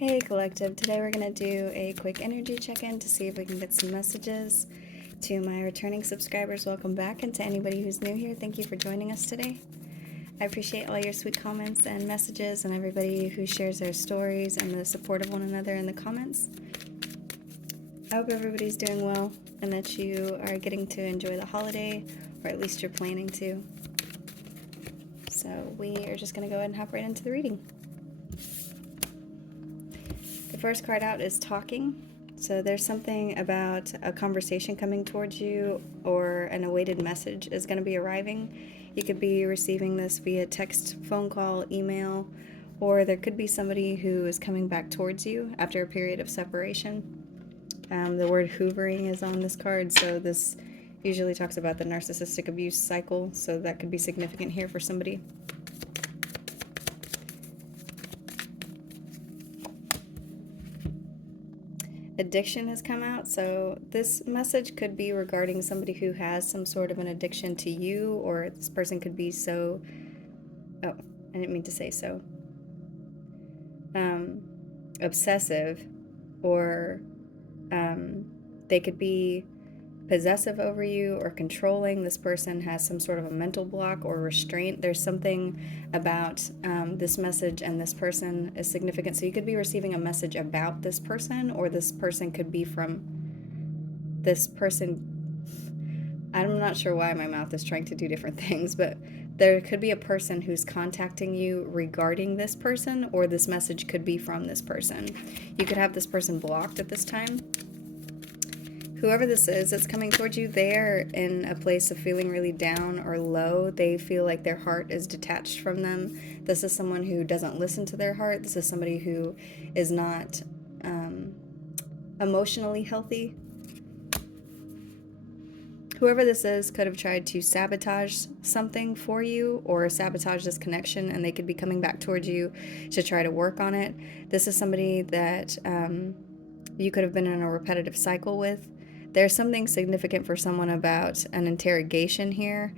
Hey Collective, today we're going to do a quick energy check-in to see if we can get some messages. To my returning subscribers, welcome back, and to anybody who's new here, thank you for joining us today. I appreciate all your sweet comments and messages and everybody who shares their stories and the support of one another in the comments. I hope everybody's doing well and that you are getting to enjoy the holiday, or at least you're planning to. So we are just going to go ahead and hop right into the reading. The first card out is talking. So there's something about a conversation coming towards you, or an awaited message is going to be arriving. You could be receiving this via text, phone call, email, or there could be somebody who is coming back towards you after a period of separation. The word hoovering is on this card, so this usually talks about the narcissistic abuse cycle, so that could be significant here for somebody. Addiction has come out, so this message could be regarding somebody who has some sort of an addiction to you, or this person could be so, I didn't mean to say so, obsessive, or they could be possessive over you or controlling. This person has some sort of a mental block or restraint. There's something about this message and this person is significant. So you could be receiving a message about this person, or this person could be from this person. I'm not sure why my mouth is trying to do different things, but there could be a person who's contacting you regarding this person, or this message could be from this person. You could have this person blocked at this time. Whoever this is that's coming towards you, they're in a place of feeling really down or low. They feel like their heart is detached from them. This is someone who doesn't listen to their heart. This is somebody who is not emotionally healthy. Whoever this is could have tried to sabotage something for you, or sabotage this connection, and they could be coming back towards you to try to work on it. This is somebody that you could have been in a repetitive cycle with. There's something significant for someone about an interrogation here.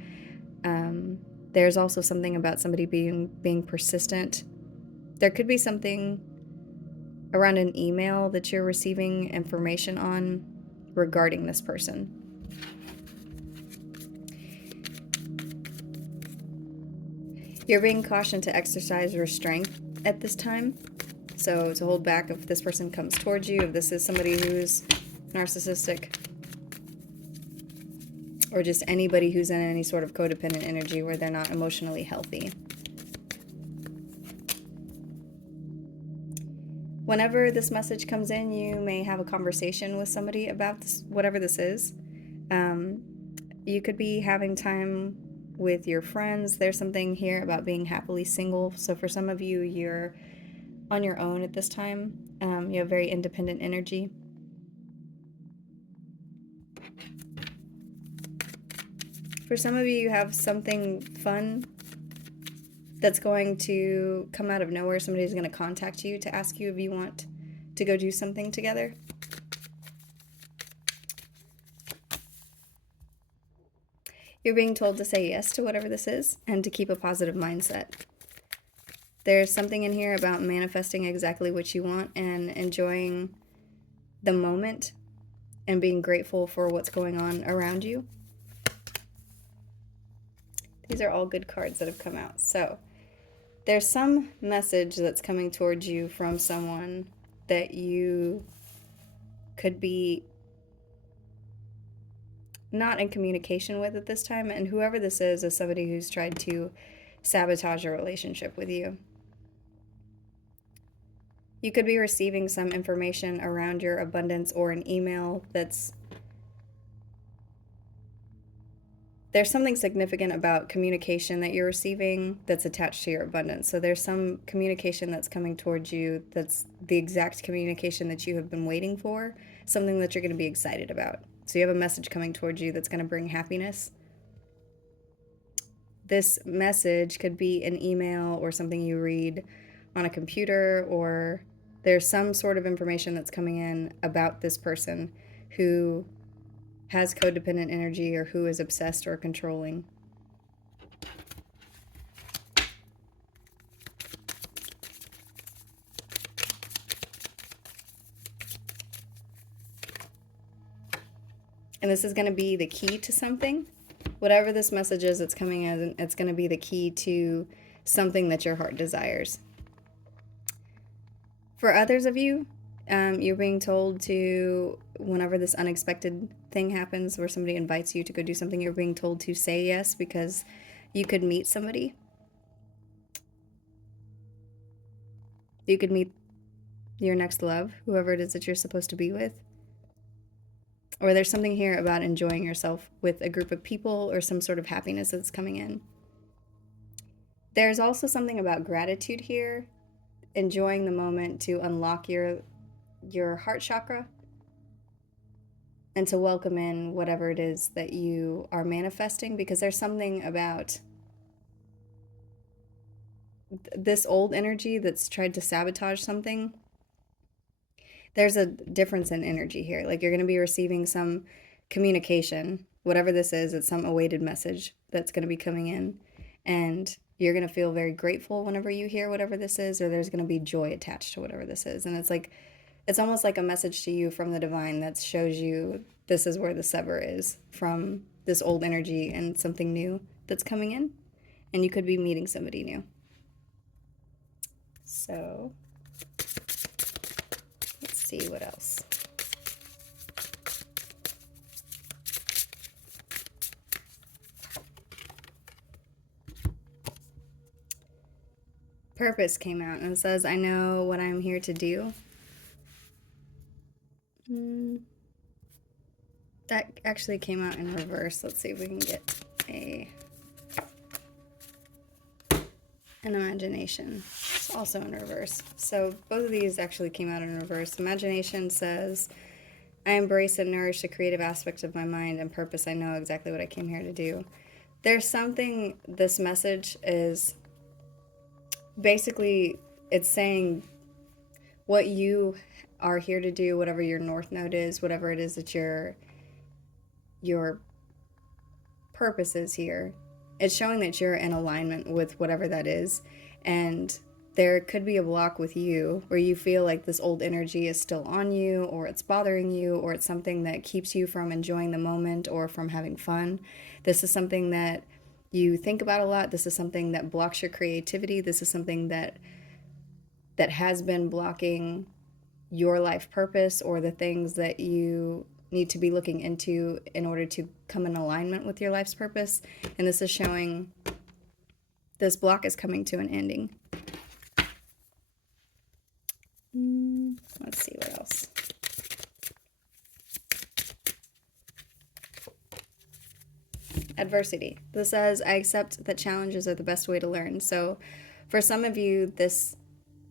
There's also something about somebody being persistent. There could be something around an email that you're receiving information on regarding this person. You're being cautioned to exercise restraint at this time. So to hold back if this person comes towards you, if this is somebody who's narcissistic, or just anybody who's in any sort of codependent energy where they're not emotionally healthy. Whenever this message comes in, you may have a conversation with somebody about this, whatever this is. You could be having time with your friends. There's something here about being happily single. So for some of you, you're on your own at this time. You have very independent energy. For some of you, you have something fun that's going to come out of nowhere. Somebody's going to contact you to ask you if you want to go do something together. You're being told to say yes to whatever this is and to keep a positive mindset. There's something in here about manifesting exactly what you want and enjoying the moment and being grateful for what's going on around you. These are all good cards that have come out. So there's some message that's coming towards you from someone that you could be not in communication with at this time, and whoever this is somebody who's tried to sabotage a relationship with you. You could be receiving some information around your abundance, or an email that's... There's something significant about communication that you're receiving that's attached to your abundance. So there's some communication that's coming towards you that's the exact communication that you have been waiting for, something that you're going to be excited about. So you have a message coming towards you that's going to bring happiness. This message could be an email or something you read on a computer, or there's some sort of information that's coming in about this person who has codependent energy, or who is obsessed or controlling. And this is going to be the key to something. Whatever this message is that's coming in, it's going to be the key to something that your heart desires. For others of you, you're being told to, whenever this unexpected thing happens where somebody invites you to go do something, you're being told to say yes because you could meet somebody. You could meet your next love, whoever it is that you're supposed to be with. Or there's something here about enjoying yourself with a group of people or some sort of happiness that's coming in. There's also something about gratitude here, enjoying the moment to unlock your heart chakra and to welcome in whatever it is that you are manifesting, because there's something about this old energy that's tried to sabotage something. There's a difference in energy here. Like, you're going to be receiving some communication, whatever this is. It's some awaited message that's going to be coming in, and you're going to feel very grateful whenever you hear whatever this is, or there's going to be joy attached to whatever this is. And it's almost like a message to you from the divine that shows you this is where the sever is from this old energy and something new that's coming in, and you could be meeting somebody new. So let's see what else. Purpose came out, and it says, I know what I'm here to do. That actually came out in reverse. Let's see if we can get an imagination. It's also in reverse. So both of these actually came out in reverse. Imagination says, I embrace and nourish the creative aspects of my mind and purpose. I know exactly what I came here to do. There's something, this message is basically, it's saying what you are here to do, whatever your north node is, whatever it is that your purpose is here. It's showing that you're in alignment with whatever that is. And there could be a block with you where you feel like this old energy is still on you, or it's bothering you, or it's something that keeps you from enjoying the moment or from having fun. This is something that you think about a lot. This is something that blocks your creativity. This is something that has been blocking your life purpose, or the things that you need to be looking into in order to come in alignment with your life's purpose. And this is showing this block is coming to an ending. Let's see what else. Adversity. This says, I accept that challenges are the best way to learn. So for some of you, this,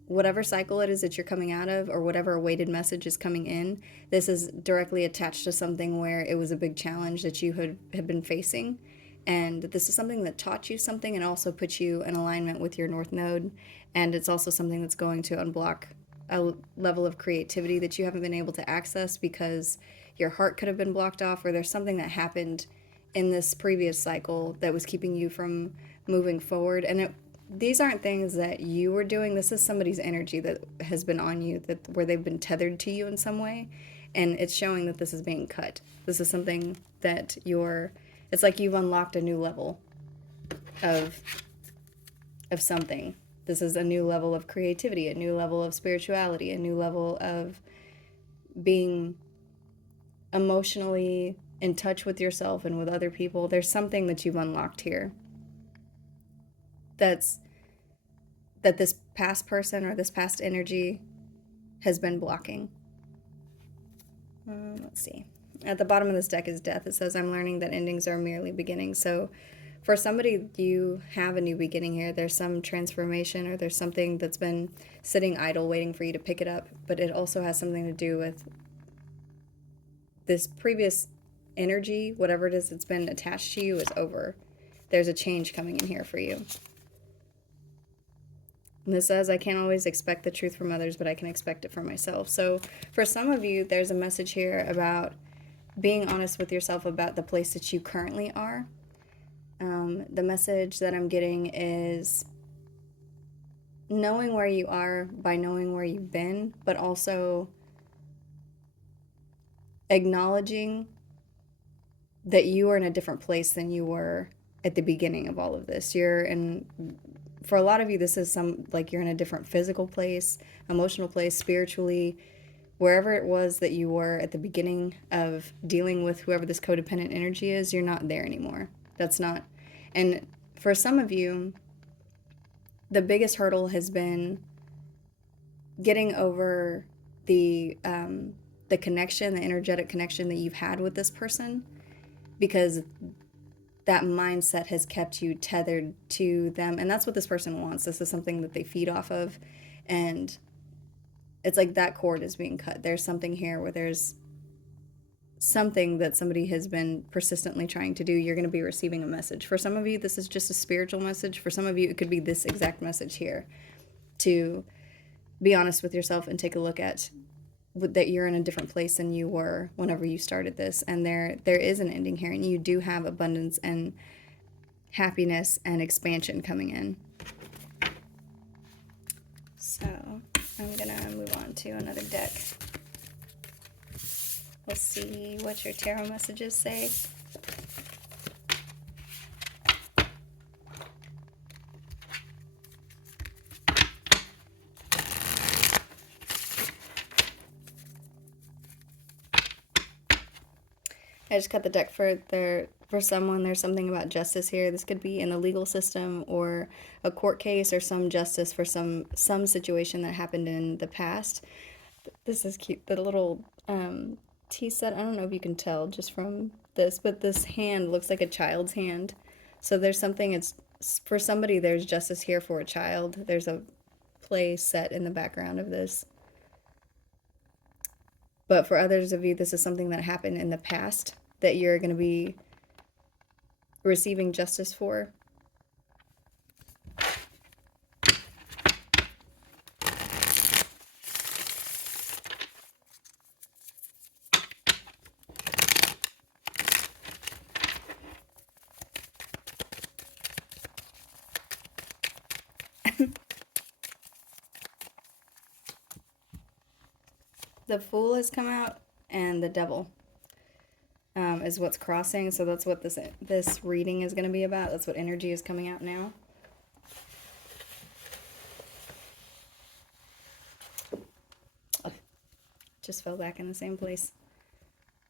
whatever cycle it is that you're coming out of, or whatever awaited message is coming in, this is directly attached to something where it was a big challenge that you had been facing. And this is something that taught you something and also put you in alignment with your north node. And it's also something that's going to unblock a level of creativity that you haven't been able to access because your heart could have been blocked off, or there's something that happened in this previous cycle that was keeping you from moving forward. And these aren't things that you were doing. This is somebody's energy that has been on you, that where they've been tethered to you in some way, and it's showing that this is being cut. This is something that it's like you've unlocked a new level of something. This is a new level of creativity, a new level of spirituality, a new level of being emotionally in touch with yourself and with other people. There's something that you've unlocked here that this past person or this past energy has been blocking. Let's see. At the bottom of this deck is death. It says, I'm learning that endings are merely beginnings. So for somebody, you have a new beginning here. There's some transformation, or there's something that's been sitting idle waiting for you to pick it up. But it also has something to do with this previous energy, whatever it is that's been attached to you, is over. There's a change coming in here for you. And this says, I can't always expect the truth from others, but I can expect it from myself. So for some of you, there's a message here about being honest with yourself about the place that you currently are. The message that I'm getting is knowing where you are by knowing where you've been, but also acknowledging that you are in a different place than you were at the beginning of all of this. For a lot of you, this is like you're in a different physical place, emotional place, spiritually, wherever it was that you were at the beginning of dealing with whoever this codependent energy is, you're not there anymore. That's not. And for some of you, the biggest hurdle has been getting over the connection, the energetic connection that you've had with this person, because that mindset has kept you tethered to them. And that's what this person wants. This is something that they feed off of. And it's like that cord is being cut. There's something here where there's something that somebody has been persistently trying to do. You're going to be receiving a message. For some of you, this is just a spiritual message. For some of you, it could be this exact message here, to be honest with yourself and take a look at that you're in a different place than you were whenever you started this, and there is an ending here, and you do have abundance and happiness and expansion coming in. So I'm gonna move on to another deck. Let's see what your tarot messages say. I just cut the deck for someone. There's something about justice here. This could be in the legal system or a court case or some justice for some situation that happened in the past. This is cute. The little tea set. I don't know if you can tell just from this, but this hand looks like a child's hand. So there's something. It's for somebody. There's justice here for a child. There's a play set in the background of this. But for others of you, this is something that happened in the past that you're going to be receiving justice for. The Fool has come out, and the Devil is what's crossing. So that's what this reading is going to be about. That's what energy is coming out now. Oh, just fell back in the same place.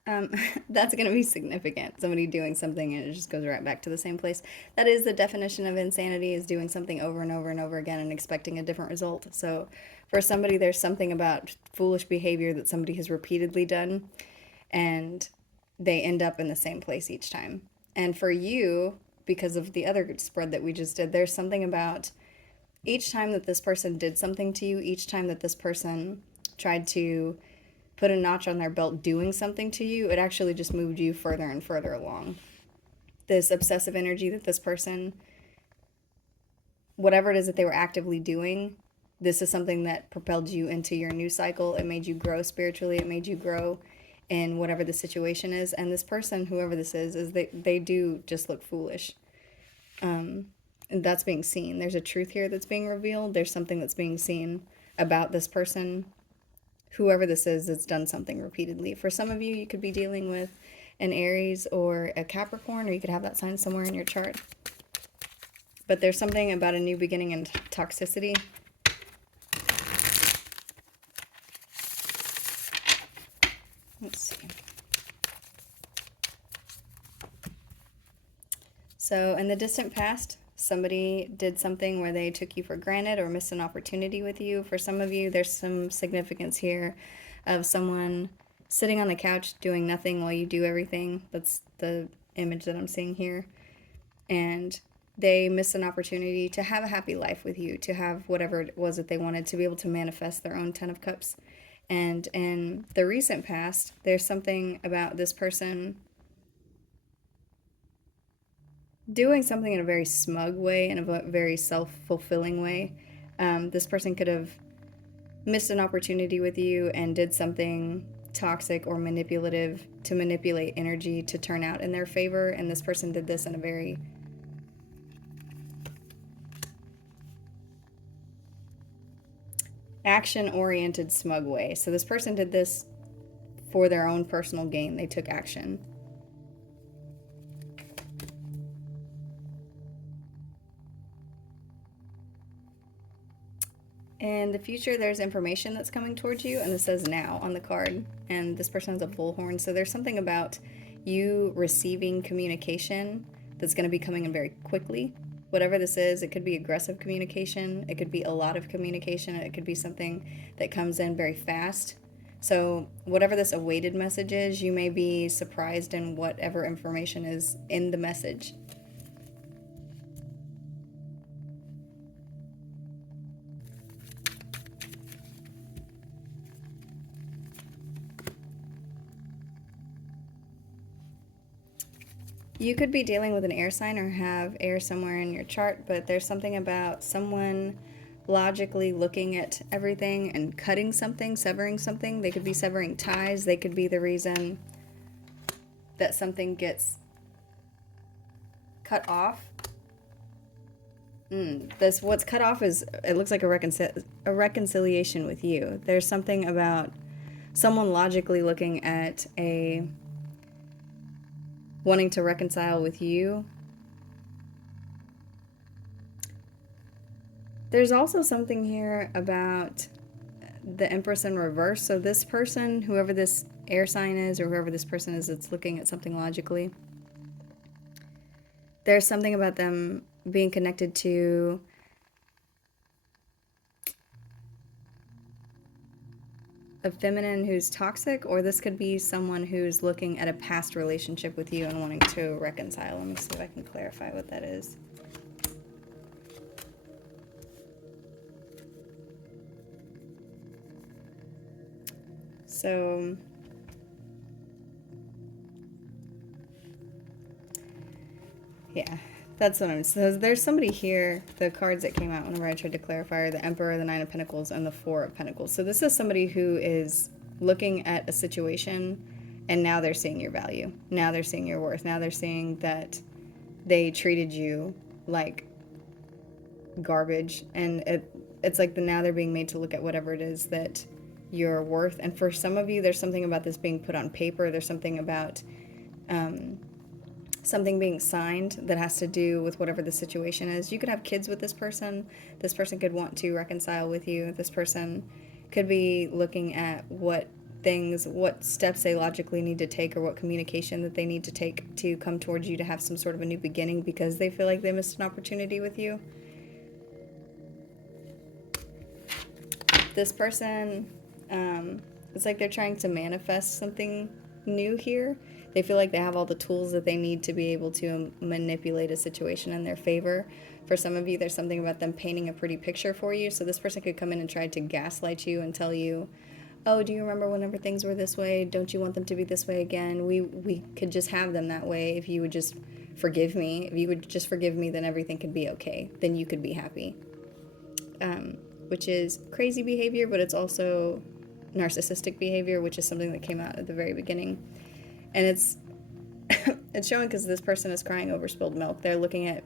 That's going to be significant. Somebody doing something and it just goes right back to the same place. That is the definition of insanity, is doing something over and over and over again and expecting a different result. So for somebody, there's something about foolish behavior that somebody has repeatedly done, and they end up in the same place each time. And for you, because of the other spread that we just did, there's something about each time that this person did something to you, each time that this person tried to put a notch on their belt doing something to you, it actually just moved you further and further along. This obsessive energy that this person, whatever it is that they were actively doing, this is something that propelled you into your new cycle. It made you grow spiritually. It made you grow in whatever the situation is. And this person, whoever this is they do just look foolish. And that's being seen. There's a truth here that's being revealed. There's something that's being seen about this person. Whoever this is that's done something repeatedly. For some of you, you could be dealing with an Aries or a Capricorn, or you could have that sign somewhere in your chart. But there's something about a new beginning and toxicity. Let's see. So in the distant past, somebody did something where they took you for granted or missed an opportunity with you. For some of you, there's some significance here of someone sitting on the couch doing nothing while you do everything. That's the image that I'm seeing here. And they missed an opportunity to have a happy life with you, to have whatever it was that they wanted, to be able to manifest their own 10 of Cups. And in the recent past, there's something about this person doing something in a very smug way, in a very self-fulfilling way. This person could have missed an opportunity with you and did something toxic or manipulative to manipulate energy to turn out in their favor. And this person did this in a very action-oriented, smug way. So this person did this for their own personal gain. They took action. In the future, there's information that's coming towards you, and this says now on the card, and this person has a bullhorn. So there's something about you receiving communication that's going to be coming in very quickly. Whatever this is, it could be aggressive communication, it could be a lot of communication, it could be something that comes in very fast. So whatever this awaited message is, you may be surprised in whatever information is in the message. You could be dealing with an air sign or have air somewhere in your chart, but there's something about someone logically looking at everything and cutting something, severing something. They could be severing ties. They could be the reason that something gets cut off. What's cut off is, it looks like a reconciliation with you. There's something about someone logically looking at wanting to reconcile with you. There's also something here about the Empress in reverse. So this person, whoever this air sign is, or whoever this person is that's looking at something logically, there's something about them being connected to a feminine who's toxic, or this could be someone who's looking at a past relationship with you and wanting to reconcile. Let me see if I can clarify what that is. So yeah, that's what I'm saying. So there's somebody here, the cards that came out whenever I tried to clarify are the Emperor, the Nine of Pentacles, and the Four of Pentacles. So this is somebody who is looking at a situation, and now they're seeing your value. Now they're seeing your worth. Now they're seeing that they treated you like garbage, and it's like now they're being made to look at whatever it is that you're worth. And for some of you, there's something about this being put on paper. There's something about something being signed that has to do with whatever the situation is. You could have kids with this person. This person could want to reconcile with you. This person could be looking at what steps they logically need to take, or what communication that they need to take to come towards you to have some sort of a new beginning, because they feel like they missed an opportunity with you. This person, it's like they're trying to manifest something new here. They feel like they have all the tools that they need to be able to manipulate a situation in their favor. For some of you, there's something about them painting a pretty picture for you. So this person could come in and try to gaslight you and tell you, oh, do you remember whenever things were this way? Don't you want them to be this way again? We could just have them that way if you would just forgive me. If you would just forgive me, then everything could be okay. Then you could be happy. Which is crazy behavior, but it's also narcissistic behavior, which is something that came out at the very beginning. And it's showing because this person is crying over spilled milk. They're looking at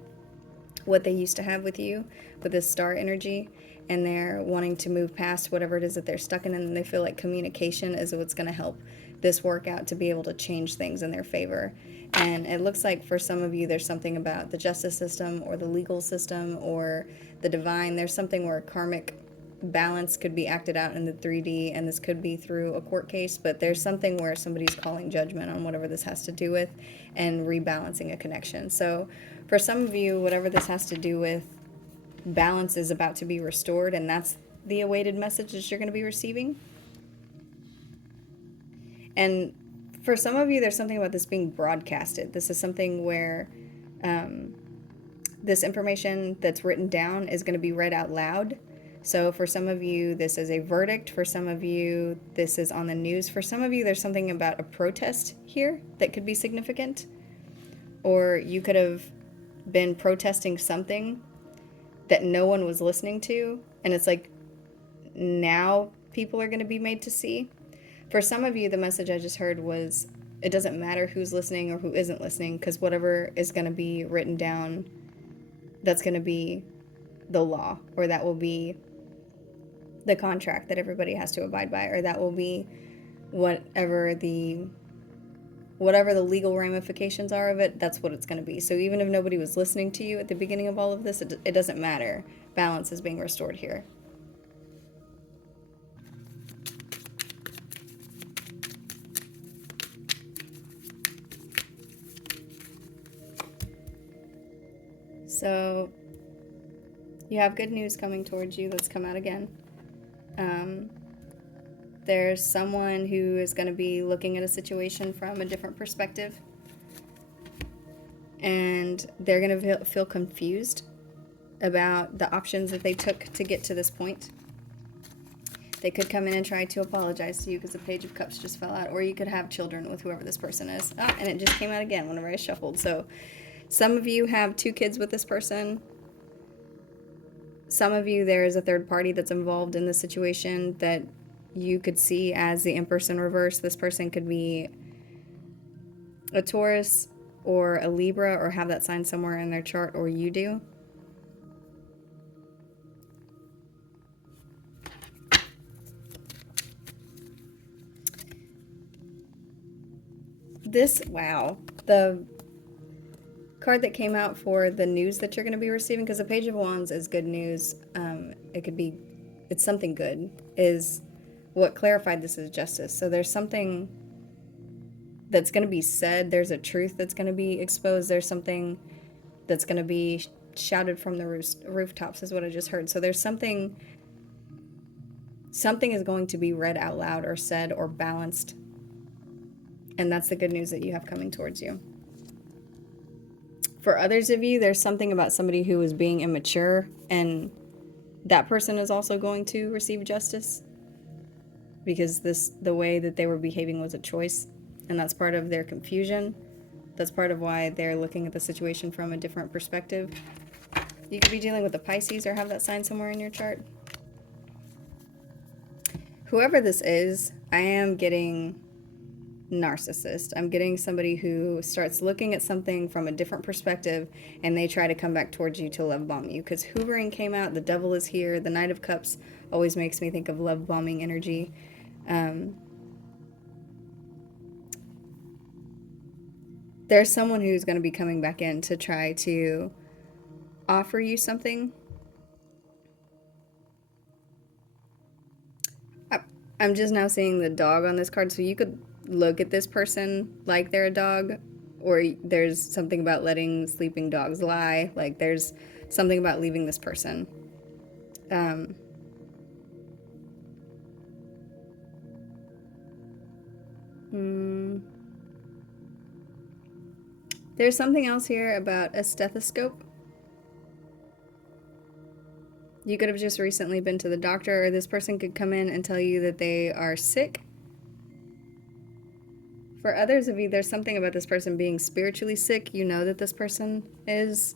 what they used to have with you, with this star energy, and they're wanting to move past whatever it is that they're stuck in, and they feel like communication is what's going to help this work out to be able to change things in their favor. And it looks like for some of you, there's something about the justice system or the legal system or the divine. There's something where karmic balance could be acted out in the 3D, and this could be through a court case, but there's something where somebody's calling judgment on whatever this has to do with and rebalancing a connection. So for some of you, whatever this has to do with, balance is about to be restored, and that's the awaited message that you're going to be receiving. And for some of you, there's something about this being broadcasted. This is something where this information that's written down is going to be read out loud. So for some of you, this is a verdict. For some of you, this is on the news. For some of you, there's something about a protest here that could be significant. Or you could have been protesting something that no one was listening to, and it's like now people are going to be made to see. For some of you, the message I just heard was, it doesn't matter who's listening or who isn't listening, because whatever is going to be written down, that's going to be the law, or that will be the contract that everybody has to abide by, or that will be whatever the legal ramifications are of it. That's what it's going to be. So even if nobody was listening to you at the beginning of all of this, it doesn't matter. Balance is being restored here. So you have good news coming towards you. Let's come out again. There's someone who is going to be looking at a situation from a different perspective, and they're going to feel confused about the options that they took to get to this point. They could come in and try to apologize to you because the Page of Cups just fell out, or you could have children with whoever this person is. And it just came out again whenever I shuffled. So some of you have 2 kids with this person. Some of you, there is a third party that's involved in the situation that you could see as the Empress in reverse. This person could be a Taurus or a Libra, or have that sign somewhere in their chart, or you do. Wow, the card that came out for the news that you're going to be receiving, because the Page of Wands is good news. It's something good, is what clarified this is justice. So there's something that's going to be said. There's a truth that's going to be exposed. There's something that's going to be shouted from the rooftops, is what I just heard. So there's something is going to be read out loud or said or balanced. And that's the good news that you have coming towards you. For others of you, there's something about somebody who is being immature, and that person is also going to receive justice, because the way that they were behaving was a choice, and that's part of their confusion. That's part of why they're looking at the situation from a different perspective. You could be dealing with a Pisces or have that sign somewhere in your chart. Whoever this is, I am getting narcissist. I'm getting somebody who starts looking at something from a different perspective, and they try to come back towards you to love bomb you, because hoovering came out, the devil is here, the Knight of Cups always makes me think of love bombing energy. There's someone who's going to be coming back in to try to offer you something. I'm just now seeing the dog on this card, so you could look at this person like they're a dog, or there's something about letting sleeping dogs lie. Like, there's something about leaving this person. There's something else here about a stethoscope. You could have just recently been to the doctor, or this person could come in and tell you that they are sick. For others of you, there's something about this person being spiritually sick. You know that this person is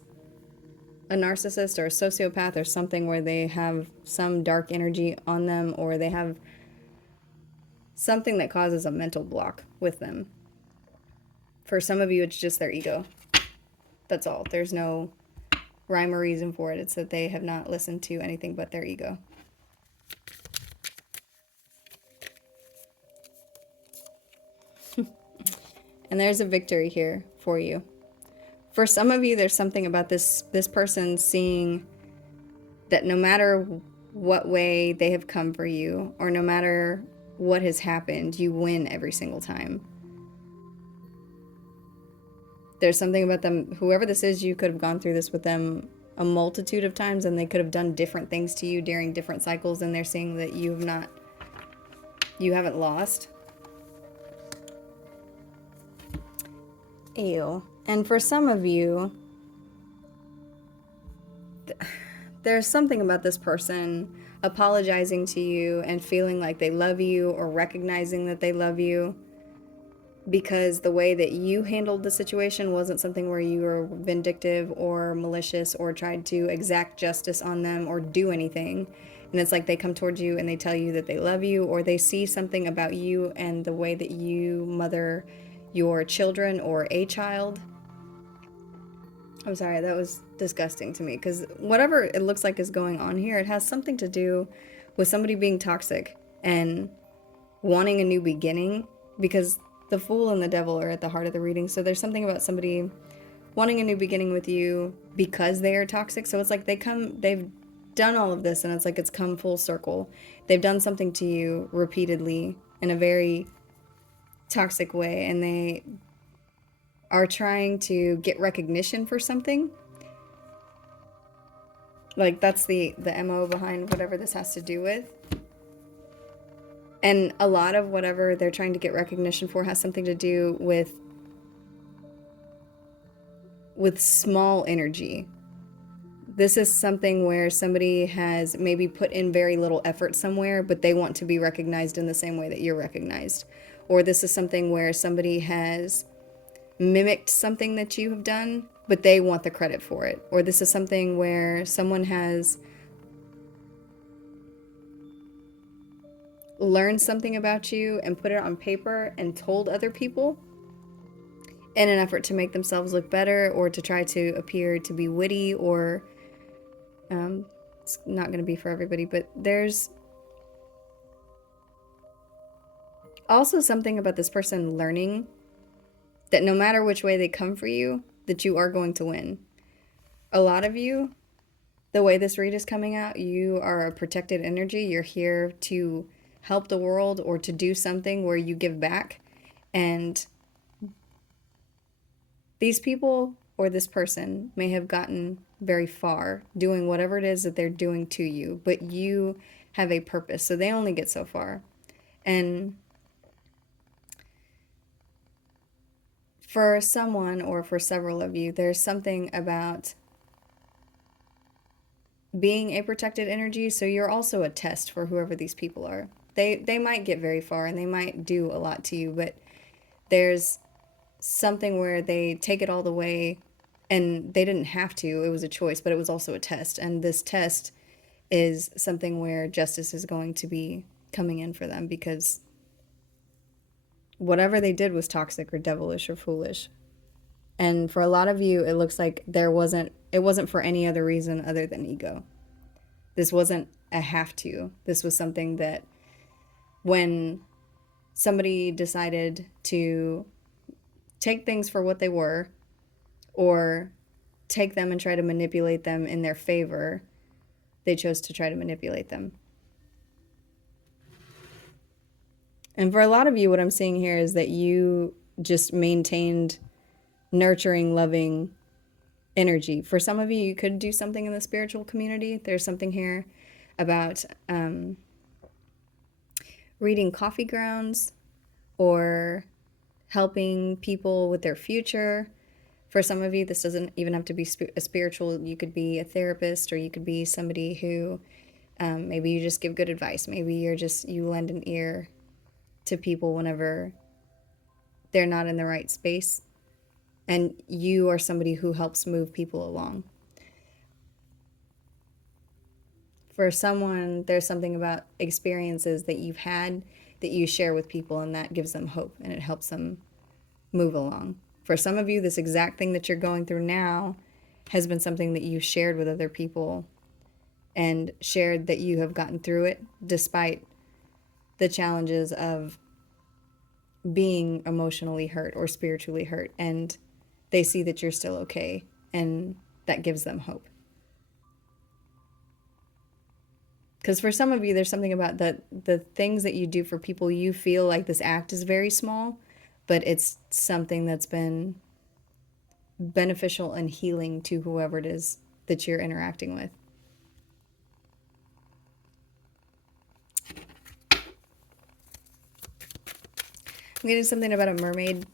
a narcissist or a sociopath or something, where they have some dark energy on them, or they have something that causes a mental block with them. For some of you, it's just their ego. That's all. There's no rhyme or reason for it. It's that they have not listened to anything but their ego. And there's a victory here for you. For some of you, there's something about this person seeing that no matter what way they have come for you, or no matter what has happened, you win every single time. There's something about them, whoever this is, you could have gone through this with them a multitude of times, and they could have done different things to you during different cycles, and they're seeing that you haven't lost. Ew. And for some of you, there's something about this person apologizing to you and feeling like they love you, or recognizing that they love you, because the way that you handled the situation wasn't something where you were vindictive or malicious or tried to exact justice on them or do anything. And it's like they come towards you and they tell you that they love you, or they see something about you and the way that you mother your children or a child. I'm sorry, that was disgusting to me, because whatever it looks like is going on here, it has something to do with somebody being toxic and wanting a new beginning, because the Fool and the Devil are at the heart of the reading. So there's something about somebody wanting a new beginning with you because they are toxic. So it's like they've done all of this, and it's like it's come full circle. They've done something to you repeatedly in a very toxic way, and they are trying to get recognition for something. Like, that's the MO behind whatever this has to do with. And a lot of whatever they're trying to get recognition for has something to do with small energy. This is something where somebody has maybe put in very little effort somewhere, but they want to be recognized in the same way that you're recognized. Or this is something where somebody has mimicked something that you have done, but they want the credit for it. Or this is something where someone has learned something about you and put it on paper and told other people in an effort to make themselves look better, or to try to appear to be witty, or it's not going to be for everybody, but there's also something about this person learning that no matter which way they come for you, that you are going to win. A lot of you, the way this read is coming out, you are a protected energy. You're here to help the world or to do something where you give back. And these people or this person may have gotten very far doing whatever it is that they're doing to you, but you have a purpose, so they only get so far. And for someone, or for several of you, there's something about being a protected energy, so you're also a test for whoever these people are. They might get very far and they might do a lot to you, but there's something where they take it all the way, and they didn't have to. It was a choice, but it was also a test. And this test is something where justice is going to be coming in for them, because whatever they did was toxic or devilish or foolish. And for a lot of you, it looks like it wasn't for any other reason other than ego. This wasn't a have to. This was something that when somebody decided to take things for what they were, or take them and try to manipulate them in their favor, they chose to try to manipulate them. And for a lot of you, what I'm seeing here is that you just maintained nurturing, loving energy. For some of you, you could do something in the spiritual community. There's something here about reading coffee grounds, or helping people with their future. For some of you, this doesn't even have to be a spiritual. You could be a therapist, or you could be somebody who maybe you just give good advice. Maybe you lend an ear to people whenever they're not in the right space. And you are somebody who helps move people along. For someone, there's something about experiences that you've had that you share with people, and that gives them hope and it helps them move along. For some of you, this exact thing that you're going through now has been something that you shared with other people, and shared that you have gotten through it despite the challenges of being emotionally hurt or spiritually hurt, and they see that you're still okay, and that gives them hope. Because for some of you, there's something about the things that you do for people, you feel like this act is very small, but it's something that's been beneficial and healing to whoever it is that you're interacting with. I'm getting something about a mermaid.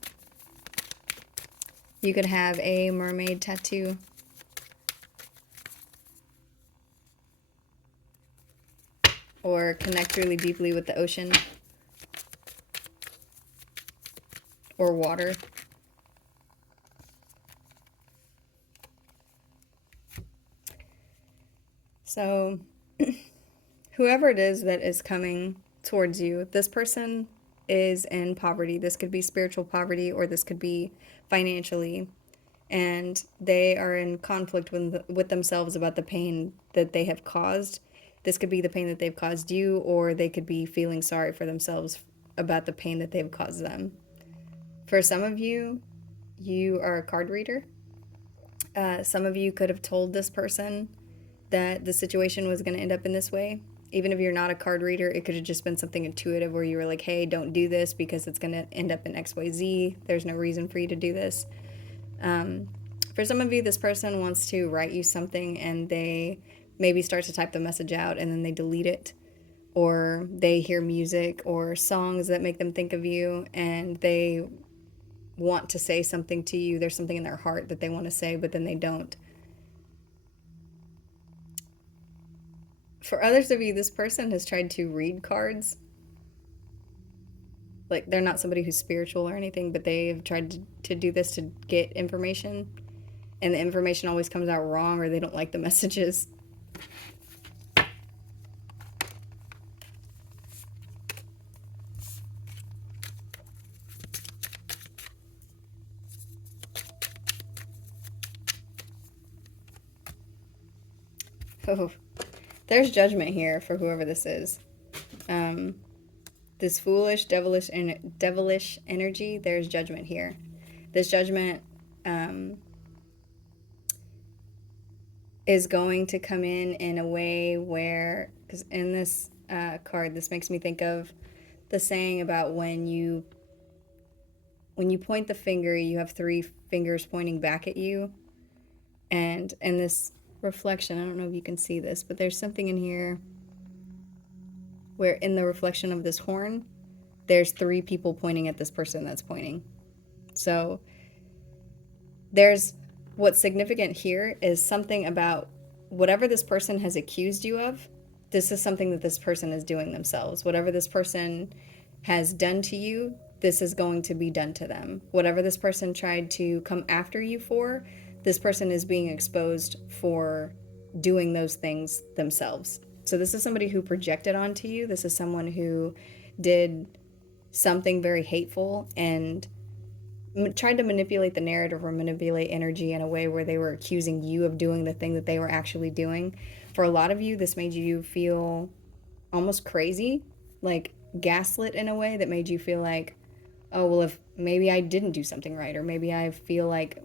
You could have a mermaid tattoo. Or connect really deeply with the ocean. Or water. So, whoever it is that is coming towards you, this person is in poverty. This could be spiritual poverty, or this could be financially. And they are in conflict with themselves about the pain that they have caused. This could be the pain that they've caused you, or they could be feeling sorry for themselves about the pain that they've caused them. For some of you, you are a card reader. Some of you could have told this person that the situation was going to end up in this way. Even if you're not a card reader, it could have just been something intuitive where you were like, hey, don't do this because it's going to end up in XYZ. There's no reason for you to do this. For some of you, this person wants to write you something, and they maybe start to type the message out and then they delete it, or they hear music or songs that make them think of you and they want to say something to you. There's something in their heart that they want to say, but then they don't. For others of you, this person has tried to read cards. Like, they're not somebody who's spiritual or anything, but they've tried to do this to get information, and the information always comes out wrong, or they don't like the messages. Oh, there's judgment here for whoever this is. This foolish, devilish energy, there's judgment here. This judgment is going to come in a way where, because in this card, this makes me think of the saying about when you point the finger, you have 3 fingers pointing back at you. And in this reflection, I don't know if you can see this, but there's something in here where in the reflection of this horn, there's 3 people pointing at this person that's pointing. So what's significant here is something about whatever this person has accused you of. This is something that this person is doing themselves. Whatever this person has done to you, this is going to be done to them. Whatever this person tried to come after you for, this person is being exposed for doing those things themselves. So this is somebody who projected onto you. This is someone who did something very hateful and tried to manipulate the narrative or manipulate energy in a way where they were accusing you of doing the thing that they were actually doing. For a lot of you, this made you feel almost crazy, like gaslit in a way that made you feel like, oh, well, if maybe I didn't do something right, or maybe I feel like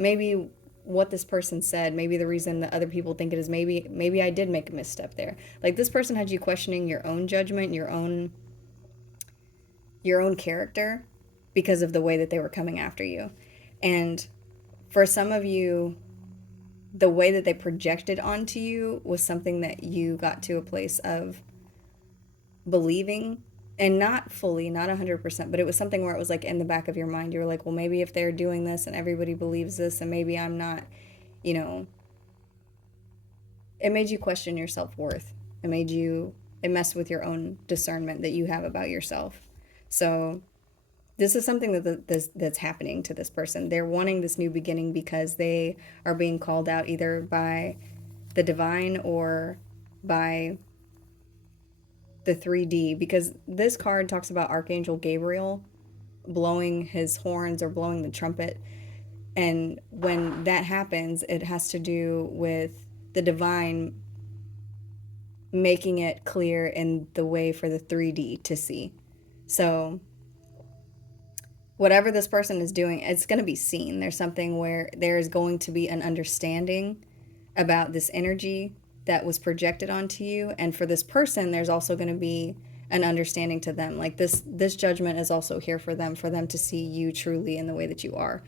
maybe what this person said, maybe the reason that other people think it is, maybe I did make a misstep there. Like, this person had you questioning your own judgment, your own character, because of the way that they were coming after you. And for some of you, the way that they projected onto you was something that you got to a place of believing, and not fully, not 100%, but it was something where it was like in the back of your mind, you were like, well, maybe if they're doing this and everybody believes this, and maybe I'm not, it made you question your self-worth. It messed with your own discernment that you have about yourself. So this is something that's happening to this person. They're wanting this new beginning because they are being called out either by the divine or by the 3D, because this card talks about Archangel Gabriel blowing his horns or blowing the trumpet. And when that happens, it has to do with the divine making it clear in the way for the 3D to see. So whatever this person is doing, it's going to be seen. There's something where there is going to be an understanding about this energy that was projected onto you. And for this person, there's also going to be an understanding to them. Like, this judgment is also here for them to see you truly in the way that you are.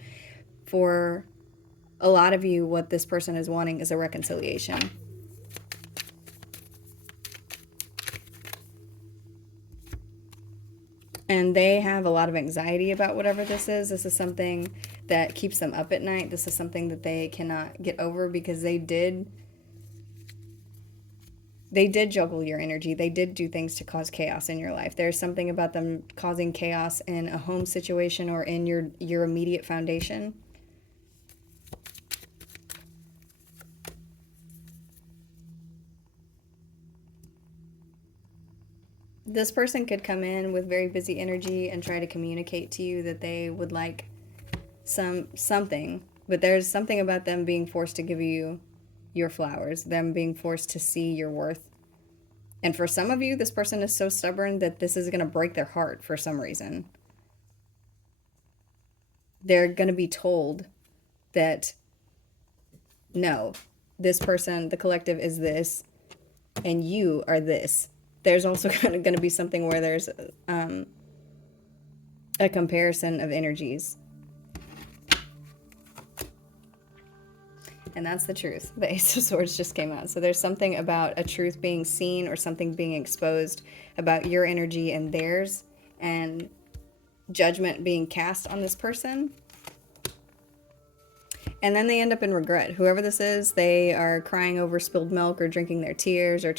For a lot of you, what this person is wanting is a reconciliation. And they have a lot of anxiety about whatever this is. This is something that keeps them up at night. This is something that they cannot get over because they did juggle your energy. They did do things to cause chaos in your life. There's something about them causing chaos in a home situation or in your immediate foundation. This person could come in with very busy energy and try to communicate to you that they would like something, but there's something about them being forced to give you your flowers, them being forced to see your worth. And for some of you, this person is so stubborn that this is going to break their heart for some reason. They're going to be told that, no, this person, the collective, is this, and you are this. There's also going to be something where there's a comparison of energies. And that's the truth. The Ace of Swords just came out. So there's something about a truth being seen or something being exposed about your energy and theirs, and judgment being cast on this person. And then they end up in regret. Whoever this is, they are crying over spilled milk or drinking their tears or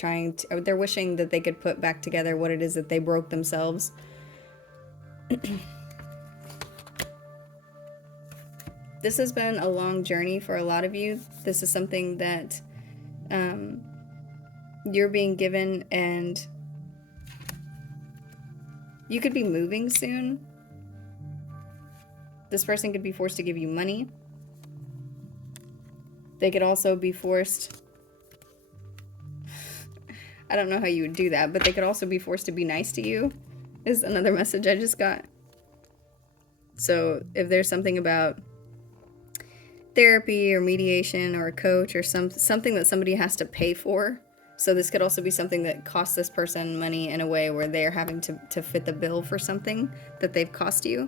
or they're wishing that they could put back together what it is that they broke themselves. This has been a long journey for a lot of you. This is something that you're being given, and you could be moving soon. This person could be forced to give you money. They could also be forced, I don't know how you would do that, but they could also be forced to be nice to you, is another message I just got. So if there's something about therapy or mediation or a coach or something that somebody has to pay for, so this could also be something that costs this person money in a way where they're having to fit the bill for something that they've cost you.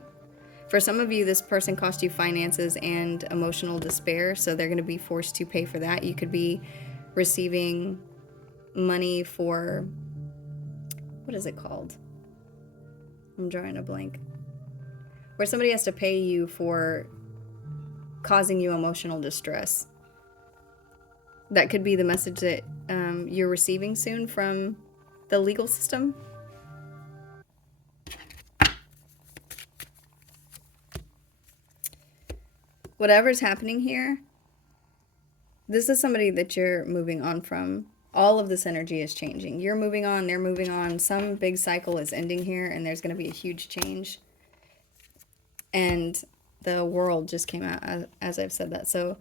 For some of you, this person cost you finances and emotional despair, so they're going to be forced to pay for that. You could be receiving money for, what is it called? I'm drawing a blank. Where somebody has to pay you for causing you emotional distress. That could be the message that you're receiving soon from the legal system. Whatever's happening here, this is somebody that you're moving on from. All of this energy is changing. You're moving on, they're moving on. Some big cycle is ending here, and there's going to be a huge change. And the world just came out as I've said that. So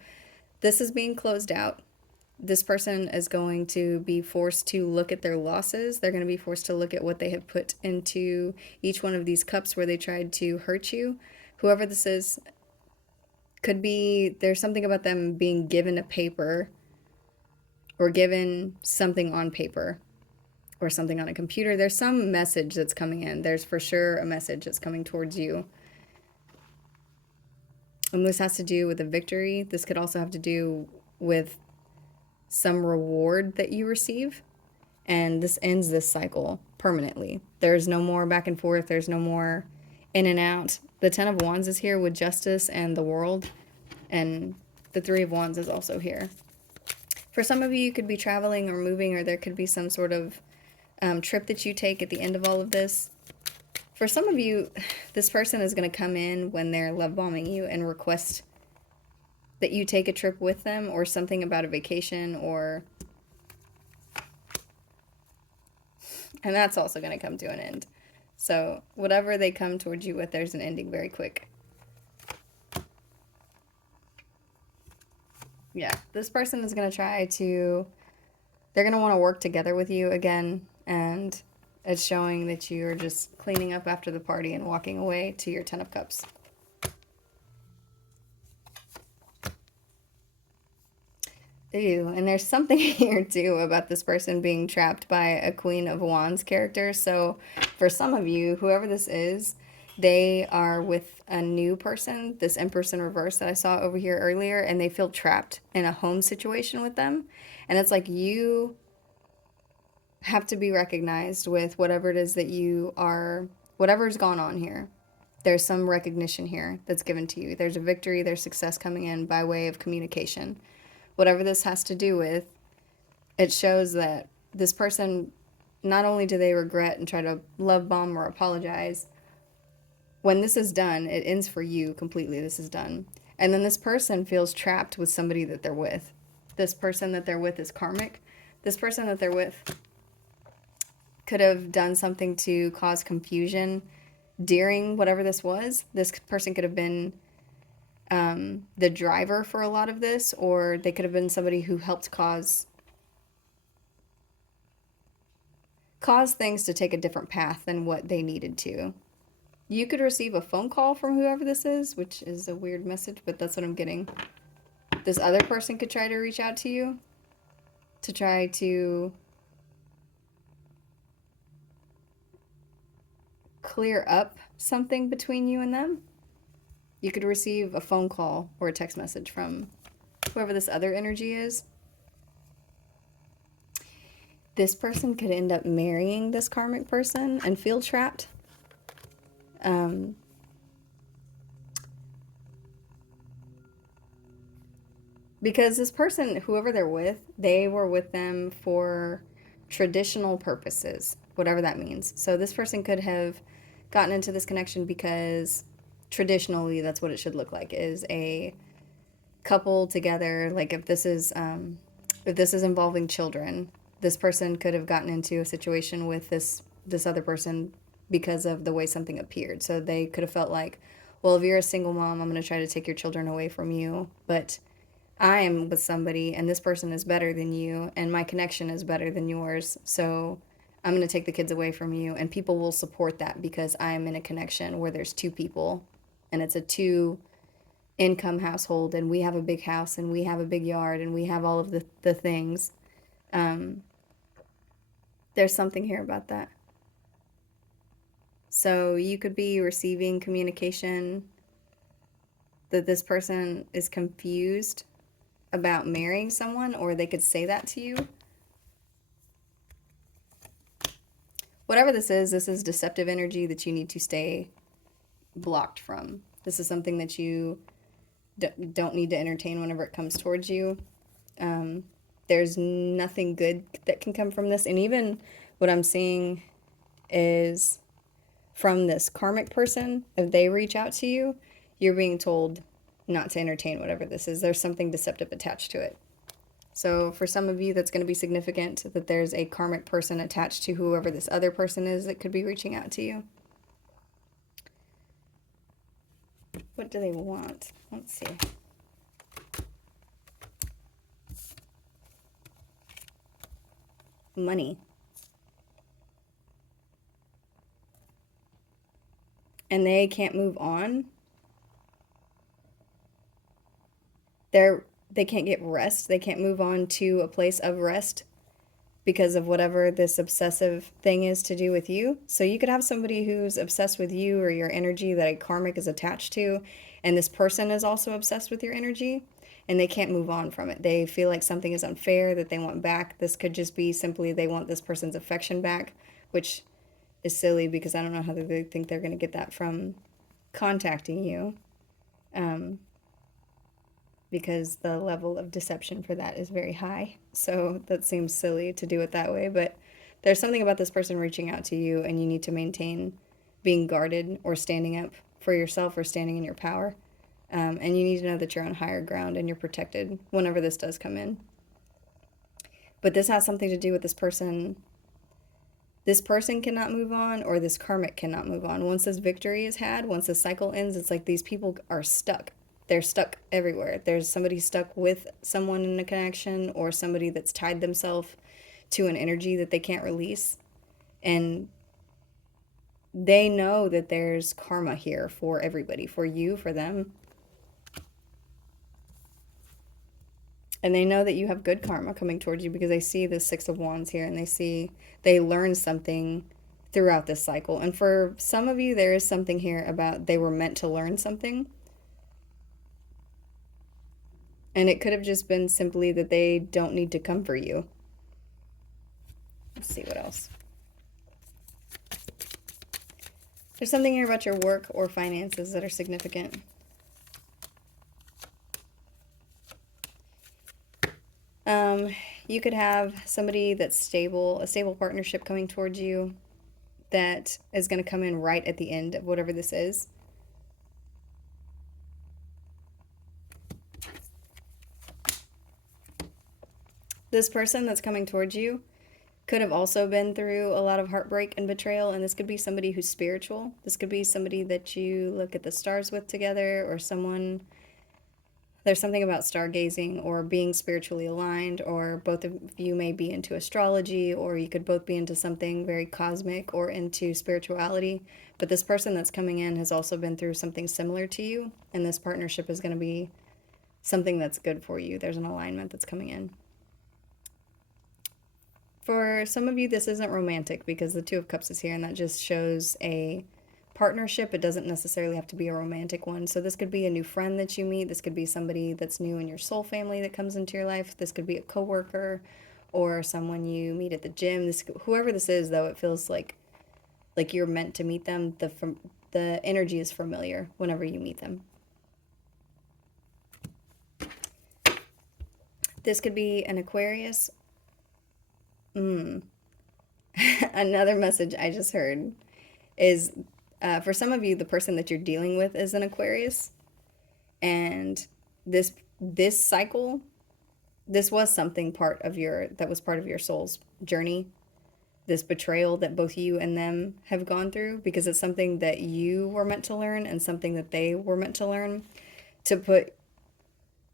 this is being closed out. This person is going to be forced to look at their losses. They're going to be forced to look at what they have put into each one of these cups where they tried to hurt you. Whoever this is, could be, there's something about them being given a paper or given something on paper or something on a computer. There's some message that's coming in. There's for sure a message that's coming towards you. And this has to do with a victory. This could also have to do with some reward that you receive. And this ends this cycle permanently. There's no more back and forth. There's no more in and out. The Ten of Wands is here with justice and the world. And the Three of Wands is also here. For some of you, you could be traveling or moving, or there could be some sort of trip that you take at the end of all of this. For some of you, this person is going to come in when they're love bombing you and request that you take a trip with them, or something about a vacation, or... And that's also going to come to an end. So whatever they come towards you with, there's an ending very quick. Yeah, this person is going to try to... They're going to want to work together with you again, and it's showing that you're just cleaning up after the party and walking away to your Ten of Cups. Ew, and there's something here too about this person being trapped by a Queen of Wands character. So for some of you, whoever this is, they are with a new person, this Empress in reverse that I saw over here earlier, and they feel trapped in a home situation with them. And it's like you have to be recognized with whatever it is that you are, whatever's gone on here. There's some recognition here that's given to you. There's a victory, there's success coming in by way of communication. Whatever this has to do with, it shows that this person, not only do they regret and try to love bomb or apologize, when this is done, it ends for you completely. This is done. And then this person feels trapped with somebody that they're with. This person that they're with is karmic. This person that they're with could have done something to cause confusion during whatever this was. This person could have been the driver for a lot of this, or they could have been somebody who helped cause things to take a different path than what they needed to. You could receive a phone call from whoever this is, which is a weird message, but that's what I'm getting. This other person could try to reach out to you to try to clear up something between you and them. You could receive a phone call or a text message from whoever this other energy is, this person could end up marrying this karmic person and feel trapped. Because this person, whoever they're with, they were with them for traditional purposes, whatever that means. So this person could have gotten into this connection because traditionally that's what it should look like, is a couple together. Like if this is involving children, this person could have gotten into a situation with this other person because of the way something appeared. So they could have felt like, well, if you're a single mom, I'm going to try to take your children away from you, but I am with somebody and this person is better than you and my connection is better than yours. So I'm going to take the kids away from you, and people will support that because I am in a connection where there's two people and it's a two income household, and we have a big house and we have a big yard and we have all of the things. There's something here about that. So you could be receiving communication that this person is confused about marrying someone, or they could say that to you. Whatever this is deceptive energy that you need to stay blocked from. This is something that you don't need to entertain whenever it comes towards you. There's nothing good that can come from this. And even what I'm seeing is from this karmic person, if they reach out to you, you're being told not to entertain whatever this is. There's something deceptive attached to it. So for some of you, that's going to be significant that there's a karmic person attached to whoever this other person is that could be reaching out to you. What do they want? Let's see. Money. And they can't move on. They can't get rest. They can't move on to a place of rest because of whatever this obsessive thing is to do with you. So you could have somebody who's obsessed with you or your energy that a karmic is attached to, and this person is also obsessed with your energy, and they can't move on from it. They feel like something is unfair that they want back. This could just be simply they want this person's affection back, which is silly because I don't know how they think they're going to get that from contacting you. Because the level of deception for that is very high. So that seems silly to do it that way. But there's something about this person reaching out to you, and you need to maintain being guarded or standing up for yourself or standing in your power. And you need to know that you're on higher ground and you're protected whenever this does come in. But this has something to do with this person. This person cannot move on, or this karmic cannot move on. Once this victory is had, once this cycle ends, it's like these people are stuck. They're stuck everywhere. There's somebody stuck with someone in a connection, or somebody that's tied themselves to an energy that they can't release. And they know that there's karma here for everybody, for you, for them. And they know that you have good karma coming towards you because they see the Six of Wands here, and they learn something throughout this cycle. And for some of you, there is something here about they were meant to learn something. And it could have just been simply that they don't need to come for you. Let's see what else. There's something here about your work or finances that are significant. You could have somebody that's stable, a stable partnership coming towards you that is going to come in right at the end of whatever this is. This person that's coming towards you could have also been through a lot of heartbreak and betrayal, and this could be somebody who's spiritual. This could be somebody that you look at the stars with together, or someone. There's something about stargazing or being spiritually aligned, or both of you may be into astrology, or you could both be into something very cosmic or into spirituality. But this person that's coming in has also been through something similar to you, and this partnership is going to be something that's good for you. There's an alignment that's coming in. For some of you, this isn't romantic because the Two of Cups is here, and that just shows a partnership. It doesn't necessarily have to be a romantic one. So this could be a new friend that you meet. This could be somebody that's new in your soul family that comes into your life. This could be a coworker or someone you meet at the gym. Whoever this is, though, it feels like you're meant to meet them. The energy is familiar whenever you meet them. This could be an Aquarius. Another message I just heard is for some of you, the person that you're dealing with is an Aquarius. And this cycle, this was something that was part of your soul's journey. This betrayal that both you and them have gone through, because it's something that you were meant to learn and something that they were meant to learn, to put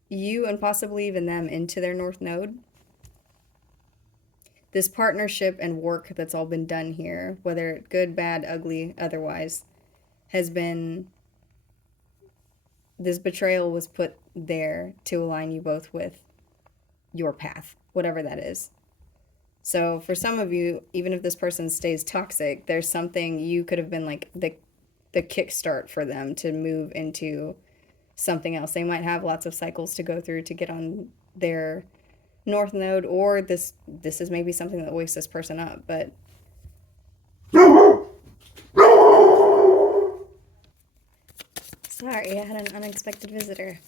you and possibly even them into their North Node. This partnership and work that's all been done here, whether good, bad, ugly, otherwise, has been, this betrayal was put there to align you both with your path, whatever that is. So for some of you, even if this person stays toxic, there's something you could have been like the kickstart for them to move into something else. They might have lots of cycles to go through to get on their North Node, or this is maybe something that wakes this person up, but sorry, I had an unexpected visitor.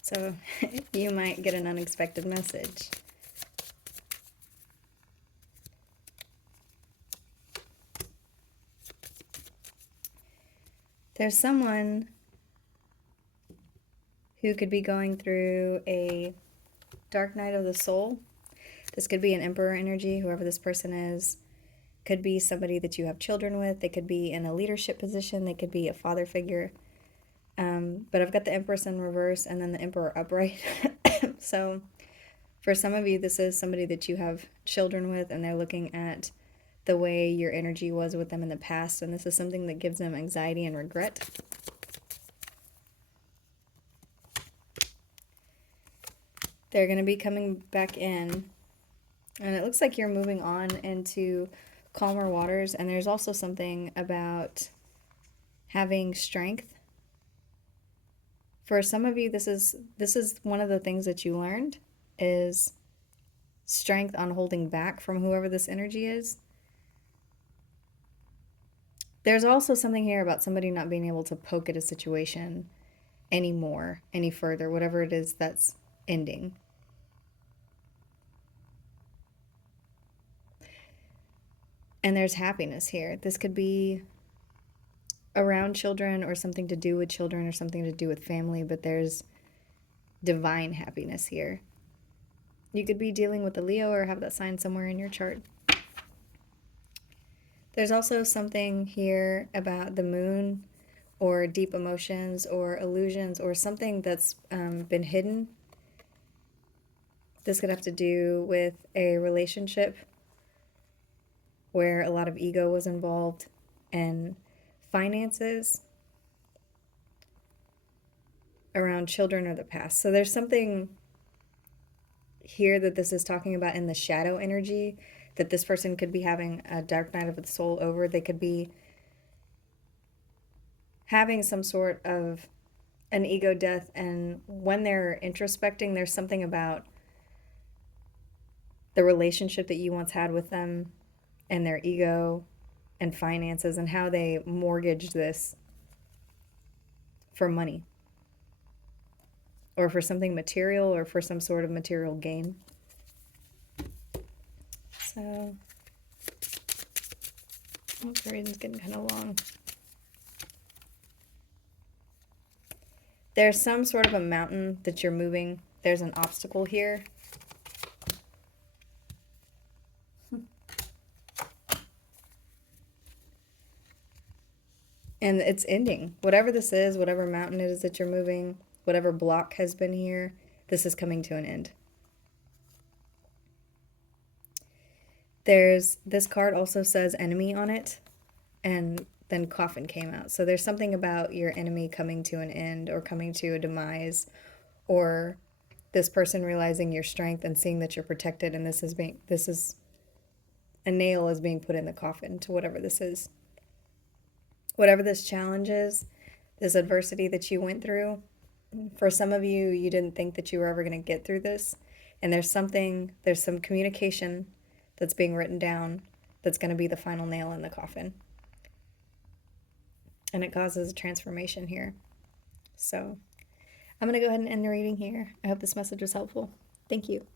So you might get an unexpected message. There's someone who could be going through a dark night of the soul. This could be an Emperor energy, whoever this person is. Could be somebody that you have children with. They could be in a leadership position. They could be a father figure. But I've got the Empress in reverse and then the Emperor upright. So for some of you, this is somebody that you have children with, and they're looking at the way your energy was with them in the past, and this is something that gives them anxiety and regret. They're going to be coming back in, and it looks like you're moving on into calmer waters, and there's also something about having strength. For some of you, this is one of the things that you learned, is strength on holding back from whoever this energy is. There's also something here about somebody not being able to poke at a situation anymore, any further, whatever it is that's ending. And there's happiness here. This could be around children or something to do with children or something to do with family, but there's divine happiness here. You could be dealing with a Leo or have that sign somewhere in your chart. There's also something here about the moon or deep emotions or illusions or something that's been hidden. This could have to do with a relationship where a lot of ego was involved and finances around children or the past. So there's something here that this is talking about in the shadow energy that this person could be having a dark night of the soul over. They could be having some sort of an ego death, and when they're introspecting, there's something about the relationship that you once had with them and their ego and finances and how they mortgaged this for money or for something material or for some sort of material gain. So, the reading's getting kind of long. There's some sort of a mountain that you're moving. There's an obstacle here. And it's ending. Whatever this is, whatever mountain it is that you're moving, whatever block has been here, this is coming to an end. This card also says enemy on it, and then coffin came out. So there's something about your enemy coming to an end or coming to a demise, or this person realizing your strength and seeing that you're protected, and this is a nail is being put in the coffin to whatever this is. Whatever this challenge is, this adversity that you went through, for some of you, you didn't think that you were ever going to get through this. And there's some communication that's being written down that's going to be the final nail in the coffin. And it causes a transformation here. So I'm going to go ahead and end the reading here. I hope this message was helpful. Thank you.